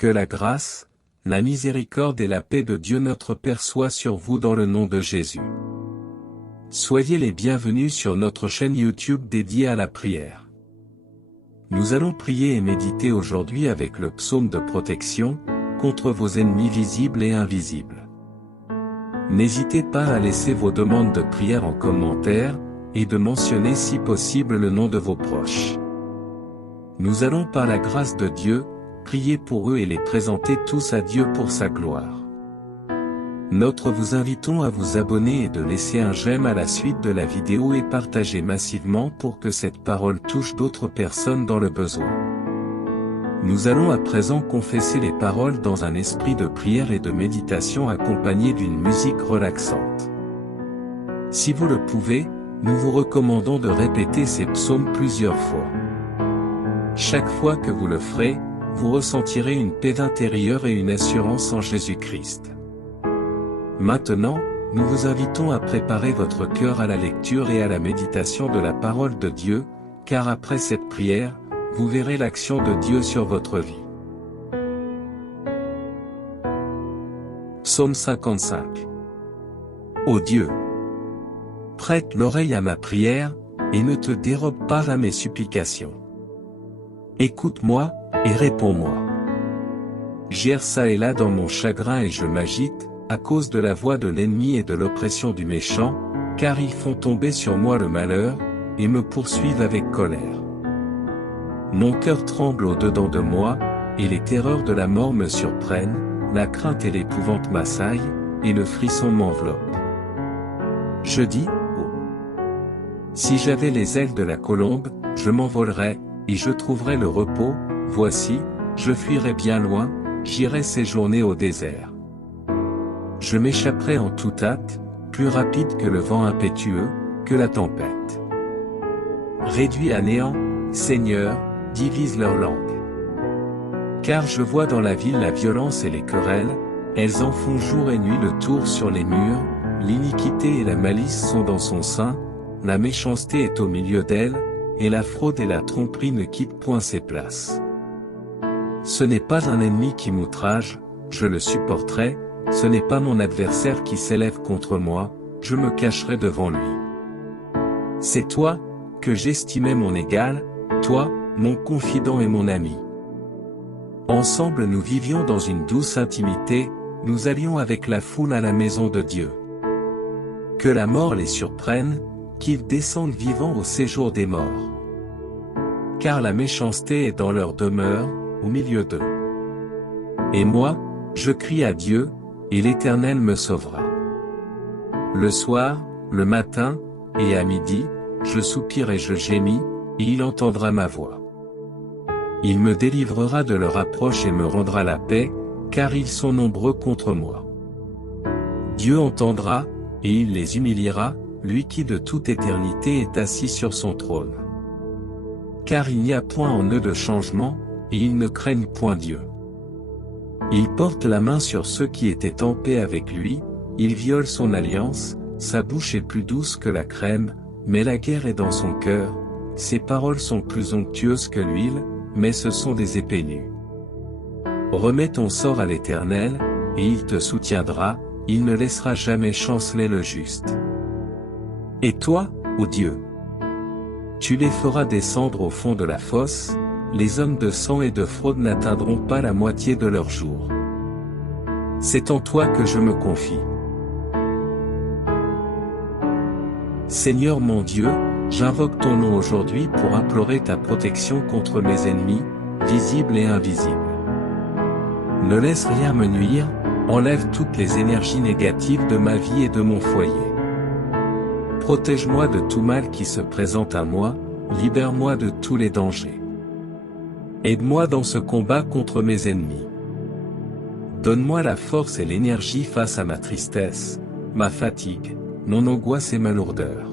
Que la grâce, la miséricorde et la paix de Dieu notre Père soient sur vous dans le nom de Jésus. Soyez les bienvenus sur notre chaîne YouTube dédiée à la prière. Nous allons prier et méditer aujourd'hui avec le psaume de protection, contre vos ennemis visibles et invisibles. N'hésitez pas à laisser vos demandes de prière en commentaire, et de mentionner si possible le nom de vos proches. Nous allons par la grâce de Dieu, prier pour eux et les présenter tous à Dieu pour sa gloire. Vous invitons à vous abonner et de laisser un j'aime à la suite de la vidéo et partager massivement pour que cette parole touche d'autres personnes dans le besoin. Nous allons à présent confesser les paroles dans un esprit de prière et de méditation accompagné d'une musique relaxante. Si vous le pouvez, nous vous recommandons de répéter ces psaumes plusieurs fois. Chaque fois que vous le ferez, vous ressentirez une paix intérieure et une assurance en Jésus-Christ. Maintenant, nous vous invitons à préparer votre cœur à la lecture et à la méditation de la parole de Dieu, car après cette prière, vous verrez l'action de Dieu sur votre vie. Psaume 55. Ô Dieu, prête l'oreille à ma prière, et ne te dérobe pas à mes supplications. Écoute-moi, et réponds-moi. J'erre çà et là dans mon chagrin et je m'agite, à cause de la voix de l'ennemi et de l'oppression du méchant, car ils font tomber sur moi le malheur, et me poursuivent avec colère. Mon cœur tremble au-dedans de moi, et les terreurs de la mort me surprennent, la crainte et l'épouvante m'assaillent, et le frisson m'enveloppe. Je dis, oh, si j'avais les ailes de la colombe, je m'envolerais, et je trouverais le repos. Voici, je fuirai bien loin, j'irai séjourner au désert. Je m'échapperai en toute hâte, plus rapide que le vent impétueux, que la tempête. Réduis à néant, Seigneur, divise leur langue. Car je vois dans la ville la violence et les querelles, elles en font jour et nuit le tour sur les murs, l'iniquité et la malice sont dans son sein, la méchanceté est au milieu d'elle, et la fraude et la tromperie ne quittent point ses places. Ce n'est pas un ennemi qui m'outrage, je le supporterai, ce n'est pas mon adversaire qui s'élève contre moi, je me cacherai devant lui. C'est toi, que j'estimais mon égal, toi, mon confident et mon ami. Ensemble nous vivions dans une douce intimité, nous allions avec la foule à la maison de Dieu. Que la mort les surprenne, qu'ils descendent vivants au séjour des morts. Car la méchanceté est dans leur demeure, au milieu d'eux. Et moi, je crie à Dieu, et l'Éternel me sauvera. Le soir, le matin, et à midi, je soupire et je gémis, et il entendra ma voix. Il me délivrera de leur approche et me rendra la paix, car ils sont nombreux contre moi. Dieu entendra, et il les humiliera, lui qui de toute éternité est assis sur son trône. Car il n'y a point en eux de changement, et ils ne craignent point Dieu. Il porte la main sur ceux qui étaient en paix avec lui, il viole son alliance, sa bouche est plus douce que la crème, mais la guerre est dans son cœur, ses paroles sont plus onctueuses que l'huile, mais ce sont des épées nues. Remets ton sort à l'Éternel, et il te soutiendra, il ne laissera jamais chanceler le juste. Et toi, ô Dieu, tu les feras descendre au fond de la fosse, les hommes de sang et de fraude n'atteindront pas la moitié de leurs jours. C'est en toi que je me confie. Seigneur mon Dieu, j'invoque ton nom aujourd'hui pour implorer ta protection contre mes ennemis, visibles et invisibles. Ne laisse rien me nuire, enlève toutes les énergies négatives de ma vie et de mon foyer. Protège-moi de tout mal qui se présente à moi, libère-moi de tous les dangers. Aide-moi dans ce combat contre mes ennemis. Donne-moi la force et l'énergie face à ma tristesse, ma fatigue, mon angoisse et ma lourdeur.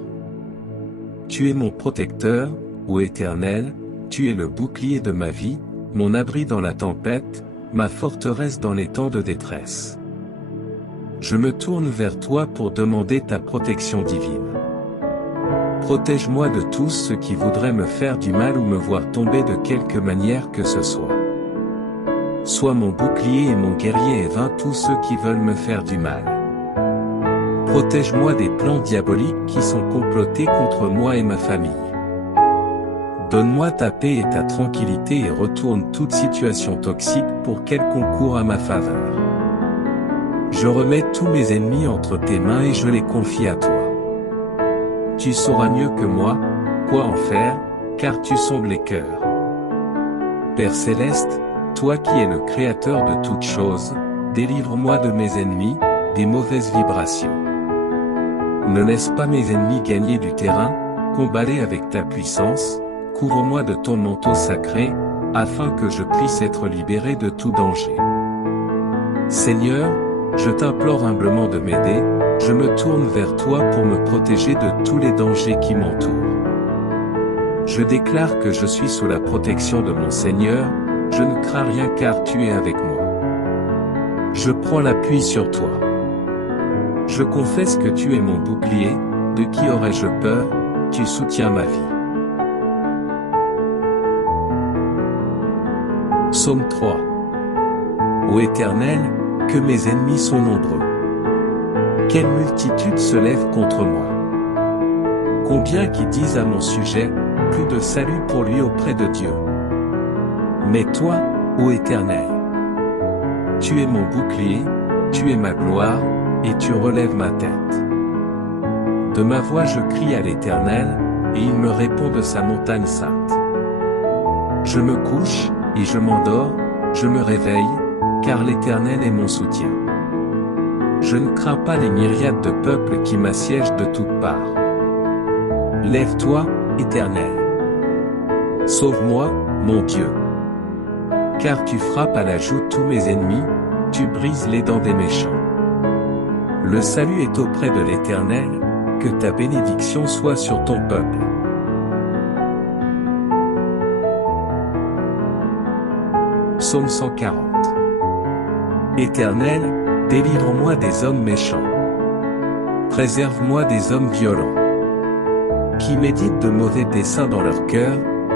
Tu es mon protecteur, ô Éternel, tu es le bouclier de ma vie, mon abri dans la tempête, ma forteresse dans les temps de détresse. Je me tourne vers toi pour demander ta protection divine. Protège-moi de tous ceux qui voudraient me faire du mal ou me voir tomber de quelque manière que ce soit. sois mon bouclier et mon guerrier et vainc tous ceux qui veulent me faire du mal. Protège-moi des plans diaboliques qui sont complotés contre moi et ma famille. Donne-moi ta paix et ta tranquillité et retourne toute situation toxique pour qu'elle concourt à ma faveur. Je remets tous mes ennemis entre tes mains et je les confie à toi. Tu sauras mieux que moi, quoi en faire, car tu sondes les cœurs. Père céleste, toi qui es le créateur de toutes choses, délivre-moi de mes ennemis, des mauvaises vibrations. Ne laisse pas mes ennemis gagner du terrain, combat-les avec ta puissance, couvre-moi de ton manteau sacré, afin que je puisse être libéré de tout danger. Seigneur, je t'implore humblement de m'aider, je me tourne vers toi pour me protéger de tous les dangers qui m'entourent. Je déclare que je suis sous la protection de mon Seigneur, je ne crains rien car tu es avec moi. Je prends l'appui sur toi. Je confesse que tu es mon bouclier, de qui aurais-je peur, tu soutiens ma vie. Psaume 3. Ô Éternel, que mes ennemis sont nombreux. Quelle multitude se lève contre moi. Combien qui disent à mon sujet, plus de salut pour lui auprès de Dieu. Mais toi, ô Éternel, tu es mon bouclier, tu es ma gloire, et tu relèves ma tête. De ma voix je crie à l'Éternel, et il me répond de sa montagne sainte. Je me couche, et je m'endors, je me réveille, car l'Éternel est mon soutien. Je ne crains pas les myriades de peuples qui m'assiègent de toutes parts. Lève-toi, Éternel. Sauve-moi, mon Dieu. Car tu frappes à la joue tous mes ennemis, tu brises les dents des méchants. Le salut est auprès de l'Éternel, que ta bénédiction soit sur ton peuple. Psaume 140. Éternel, délivre-moi des hommes méchants. Préserve-moi des hommes violents, qui méditent de mauvais desseins dans leur cœur,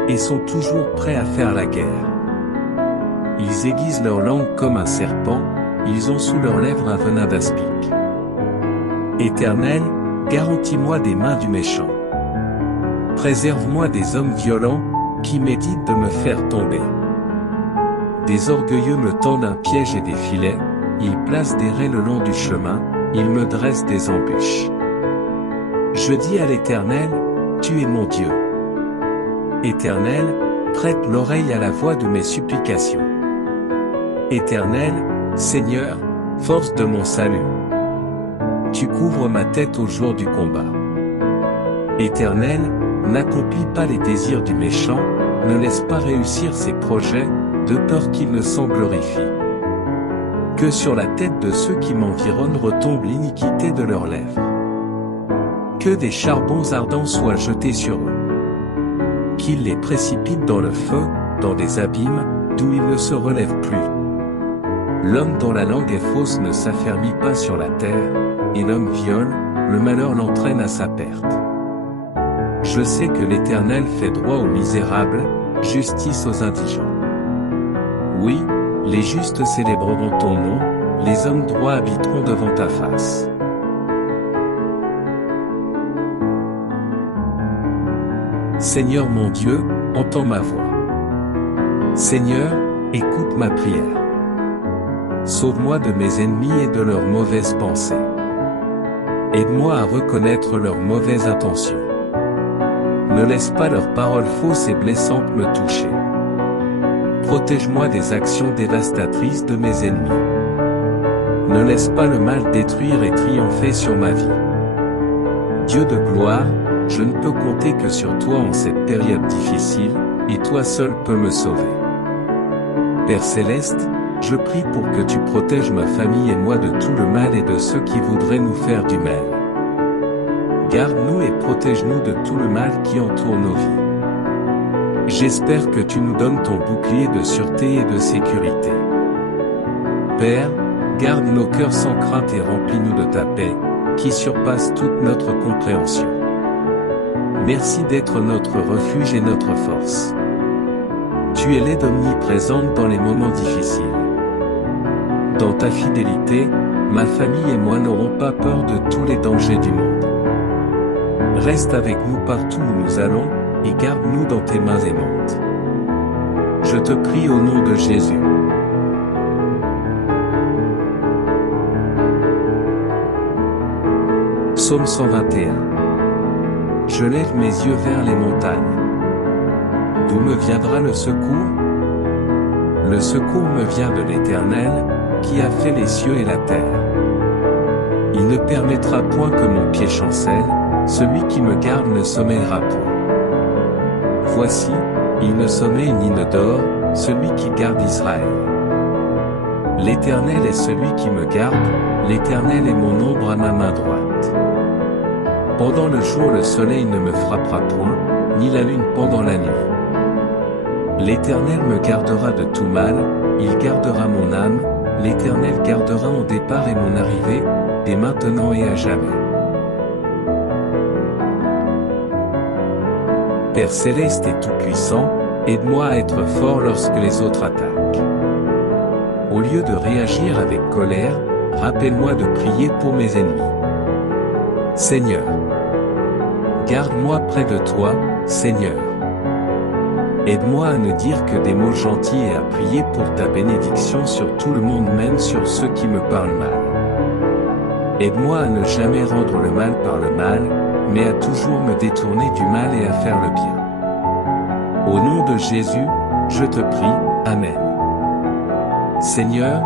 et sont toujours prêts à faire la guerre. Ils aiguisent leur langue comme un serpent, ils ont sous leurs lèvres un venin d'aspic. Éternel, garantis-moi des mains du méchant. Préserve-moi des hommes violents, qui méditent de me faire tomber. Des orgueilleux me tendent un piège et des filets, ils placent des raies le long du chemin, ils me dressent des embûches. Je dis à l'Éternel, tu es mon Dieu. Éternel, prête l'oreille à la voix de mes supplications. Éternel, Seigneur, force de mon salut. Tu couvres ma tête au jour du combat. Éternel, n'accomplis pas les désirs du méchant, ne laisse pas réussir ses projets, de peur qu'il ne s'en glorifie. Que sur la tête de ceux qui m'environnent retombe l'iniquité de leurs lèvres. Que des charbons ardents soient jetés sur eux. Qu'ils les précipitent dans le feu, dans des abîmes, d'où ils ne se relèvent plus. L'homme dont la langue est fausse ne s'affermit pas sur la terre, et l'homme viole, le malheur l'entraîne à sa perte. Je sais que l'Éternel fait droit aux misérables, justice aux indigents. Oui, les justes célébreront ton nom, les hommes droits habiteront devant ta face. Seigneur mon Dieu, entends ma voix. Seigneur, écoute ma prière. Sauve-moi de mes ennemis et de leurs mauvaises pensées. Aide-moi à reconnaître leurs mauvaises intentions. Ne laisse pas leurs paroles fausses et blessantes me toucher. Protège-moi des actions dévastatrices de mes ennemis. Ne laisse pas le mal détruire et triompher sur ma vie. Dieu de gloire, je ne peux compter que sur toi en cette période difficile, et toi seul peux me sauver. Père céleste, je prie pour que tu protèges ma famille et moi de tout le mal et de ceux qui voudraient nous faire du mal. Garde-nous et protège-nous de tout le mal qui entoure nos vies. J'espère que tu nous donnes ton bouclier de sûreté et de sécurité. Père, garde nos cœurs sans crainte et remplis-nous de ta paix, qui surpasse toute notre compréhension. Merci d'être notre refuge et notre force. Tu es l'aide omniprésente dans les moments difficiles. Dans ta fidélité, ma famille et moi n'aurons pas peur de tous les dangers du monde. Reste avec nous partout où nous allons, et garde-nous dans tes mains aimantes. Je te prie au nom de Jésus. Psaume 121. Je lève mes yeux vers les montagnes. D'où me viendra le secours? Le secours me vient de l'Éternel, qui a fait les cieux et la terre. Il ne permettra point que mon pied chancelle, celui qui me garde ne sommeillera point. Voici, il ne sommeille ni ne dort, celui qui garde Israël. L'Éternel est celui qui me garde, l'Éternel est mon ombre à ma main droite. Pendant le jour le soleil ne me frappera point, ni la lune pendant la nuit. L'Éternel me gardera de tout mal, il gardera mon âme, l'Éternel gardera mon départ et mon arrivée, dès maintenant et à jamais. Père céleste et tout-puissant, aide-moi à être fort lorsque les autres attaquent. Au lieu de réagir avec colère, rappelle-moi de prier pour mes ennemis. Seigneur, garde-moi près de toi, Seigneur. Aide-moi à ne dire que des mots gentils et à prier pour ta bénédiction sur tout le monde, même sur ceux qui me parlent mal. Aide-moi à ne jamais rendre le mal par le mal, mais à toujours me détourner du mal et à faire le bien. Au nom de Jésus, je te prie, Amen. Seigneur,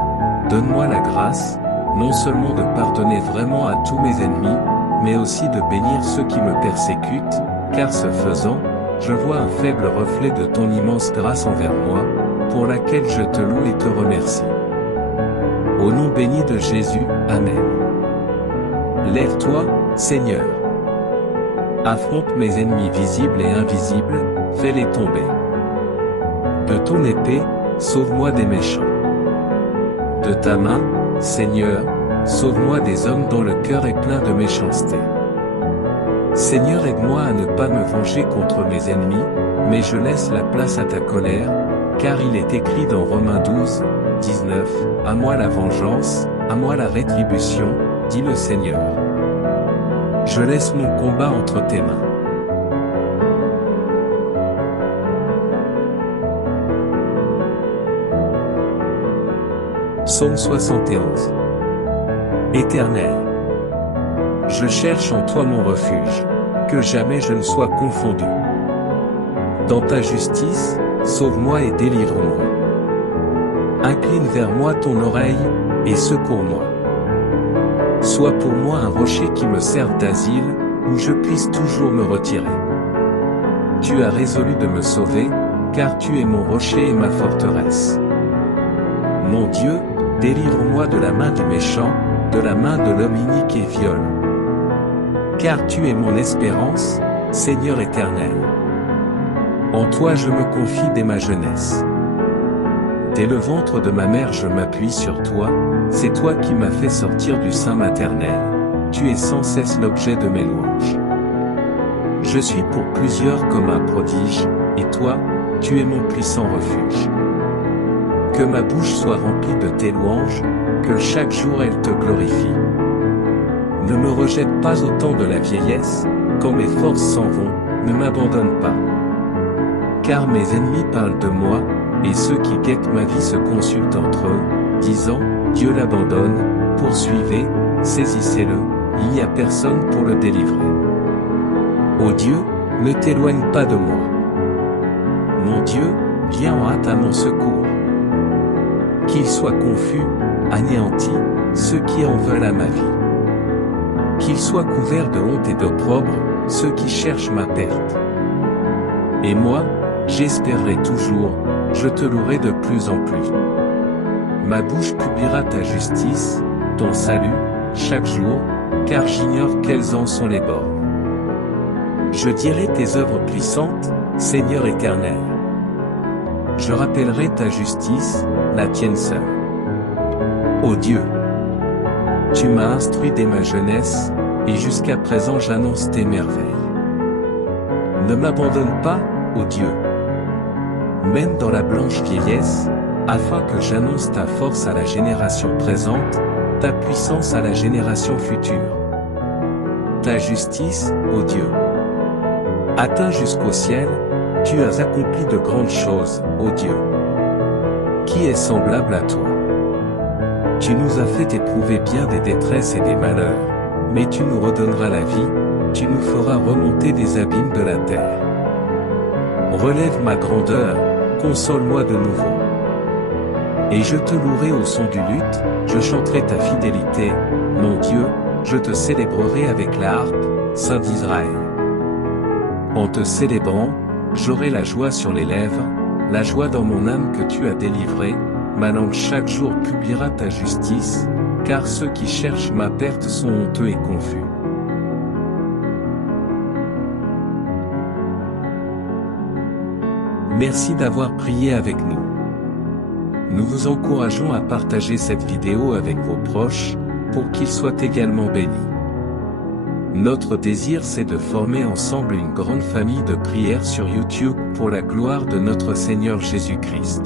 donne-moi la grâce, non seulement de pardonner vraiment à tous mes ennemis, mais aussi de bénir ceux qui me persécutent, car ce faisant, je vois un faible reflet de ton immense grâce envers moi, pour laquelle je te loue et te remercie. Au nom béni de Jésus, Amen. Lève-toi, Seigneur. Affronte mes ennemis visibles et invisibles, fais-les tomber. De ton épée, sauve-moi des méchants. De ta main, Seigneur, sauve-moi des hommes dont le cœur est plein de méchanceté. Seigneur, aide-moi à ne pas me venger contre mes ennemis, mais je laisse la place à ta colère, car il est écrit dans Romains 12, 19, « À moi la vengeance, à moi la rétribution, dit le Seigneur. » Je laisse mon combat entre tes mains. Psaume 71. Éternel, je cherche en toi mon refuge, que jamais je ne sois confondu. Dans ta justice, sauve-moi et délivre-moi. Incline vers moi ton oreille, et secours-moi. Sois pour moi un rocher qui me serve d'asile, où je puisse toujours me retirer. Tu as résolu de me sauver, car tu es mon rocher et ma forteresse. Mon Dieu, délivre-moi de la main du méchant, de la main de l'homme inique et viol. Car tu es mon espérance, Seigneur éternel. En toi je me confie dès ma jeunesse. Dès le ventre de ma mère je m'appuie sur toi, c'est toi qui m'as fait sortir du sein maternel, tu es sans cesse l'objet de mes louanges. Je suis pour plusieurs comme un prodige, et toi, tu es mon puissant refuge. Que ma bouche soit remplie de tes louanges, que chaque jour elle te glorifie. Ne me rejette pas au temps de la vieillesse, quand mes forces s'en vont, ne m'abandonne pas. Car mes ennemis parlent de moi, et ceux qui guettent ma vie se consultent entre eux, disant, Dieu l'abandonne, poursuivez, saisissez-le, il n'y a personne pour le délivrer. Ô Dieu, ne t'éloigne pas de moi. Mon Dieu, viens en hâte à mon secours. Qu'ils soient confus, anéantis, ceux qui en veulent à ma vie. Qu'ils soient couverts de honte et d'opprobre, ceux qui cherchent ma perte. Et moi, j'espérerai toujours, je te louerai de plus en plus. Ma bouche publiera ta justice, ton salut, chaque jour, car j'ignore quelles en sont les bornes. Je dirai tes œuvres puissantes, Seigneur éternel. Je rappellerai ta justice, la tienne seule. Ô Dieu, tu m'as instruit dès ma jeunesse, et jusqu'à présent j'annonce tes merveilles. Ne m'abandonne pas, ô Dieu. Même dans la blanche vieillesse, afin que j'annonce ta force à la génération présente, ta puissance à la génération future. Ta justice, ô Dieu. Atteint jusqu'au ciel, tu as accompli de grandes choses, ô Dieu. Qui est semblable à toi? Tu nous as fait éprouver bien des détresses et des malheurs, mais tu nous redonneras la vie, tu nous feras remonter des abîmes de la terre. Relève ma grandeur, console-moi de nouveau. Et je te louerai au son du luth, je chanterai ta fidélité, mon Dieu, je te célébrerai avec la harpe, Saint d'Israël. En te célébrant, j'aurai la joie sur les lèvres, la joie dans mon âme que tu as délivrée, ma langue chaque jour publiera ta justice, car ceux qui cherchent ma perte sont honteux et confus. Merci d'avoir prié avec nous. Nous vous encourageons à partager cette vidéo avec vos proches, pour qu'ils soient également bénis. Notre désir c'est de former ensemble une grande famille de prières sur YouTube pour la gloire de notre Seigneur Jésus-Christ.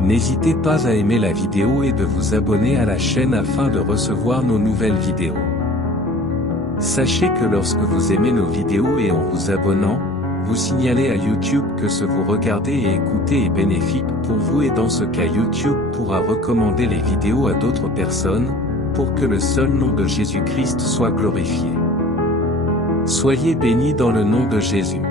N'hésitez pas à aimer la vidéo et de vous abonner à la chaîne afin de recevoir nos nouvelles vidéos. Sachez que lorsque vous aimez nos vidéos et en vous abonnant, vous signalez à YouTube que ce que vous regardez et écoutez est bénéfique pour vous et dans ce cas YouTube pourra recommander les vidéos à d'autres personnes, pour que le seul nom de Jésus-Christ soit glorifié. Soyez bénis dans le nom de Jésus.